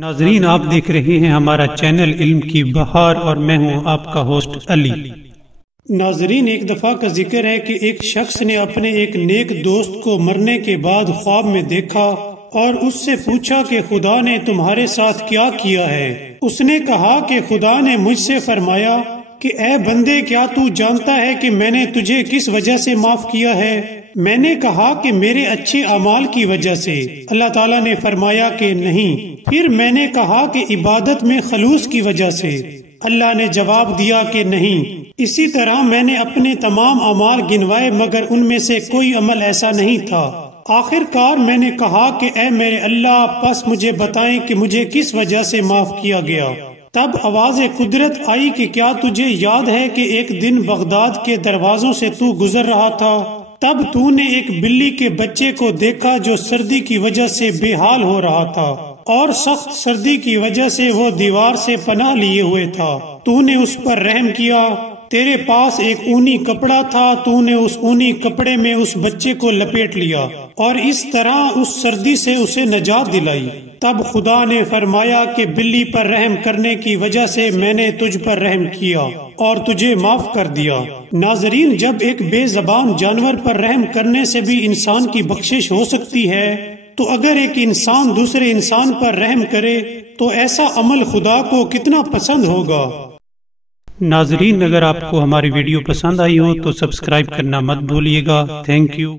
ناظرین، آپ دیکھ رہے ہیں ہمارا چینل علم کی بہار اور میں ہوں آپ کا ہوسٹ علی۔ ناظرین، ایک دفعہ کا ذکر ہے کہ ایک شخص نے اپنے ایک نیک دوست کو مرنے کے بعد خواب میں دیکھا اور اس سے پوچھا کہ خدا نے تمہارے ساتھ کیا کیا ہے۔ اس نے کہا کہ خدا نے مجھ سے فرمایا کہ اے بندے، کیا تو جانتا ہے کہ میں نے تجھے کس وجہ سے معاف کیا ہے؟ میں نے کہا کہ میرے اچھے اعمال کی وجہ سے۔ اللہ تعالیٰ نے فرمایا کہ نہیں۔ پھر میں نے کہا کہ عبادت میں خلوص کی وجہ سے۔ اللہ نے جواب دیا کہ نہیں۔ اسی طرح میں نے اپنے تمام اعمال گنوائے مگر ان میں سے کوئی عمل ایسا نہیں تھا۔ آخر کار میں نے کہا کہ اے میرے اللہ، پس مجھے بتائیں کہ مجھے کس وجہ سے معاف کیا گیا۔ تب آواز قدرت آئی کہ کیا تجھے یاد ہے کہ ایک دن بغداد کے دروازوں سے تو گزر رہا تھا؟ تب تو نے ایک بلی کے بچے کو دیکھا جو سردی کی وجہ سے بے حال ہو رہا تھا اور سخت سردی کی وجہ سے وہ دیوار سے پناہ لیے ہوئے تھا۔ تو نے اس پر رحم کیا۔ تیرے پاس ایک اونی کپڑا تھا، تو نے اس اونی کپڑے میں اس بچے کو لپیٹ لیا اور اس طرح اس سردی سے اسے نجات دلائی۔ تب خدا نے فرمایا کہ بلی پر رحم کرنے کی وجہ سے میں نے تجھ پر رحم کیا اور تجھے معاف کر دیا۔ ناظرین، جب ایک بے زبان جانور پر رحم کرنے سے بھی انسان کی بخشش ہو سکتی ہے تو اگر ایک انسان دوسرے انسان پر رحم کرے تو ایسا عمل خدا کو کتنا پسند ہوگا۔ ناظرین، اگر آپ کو ہماری ویڈیو پسند آئی ہو تو سبسکرائب کرنا مت بھولیے گا۔ Thank you.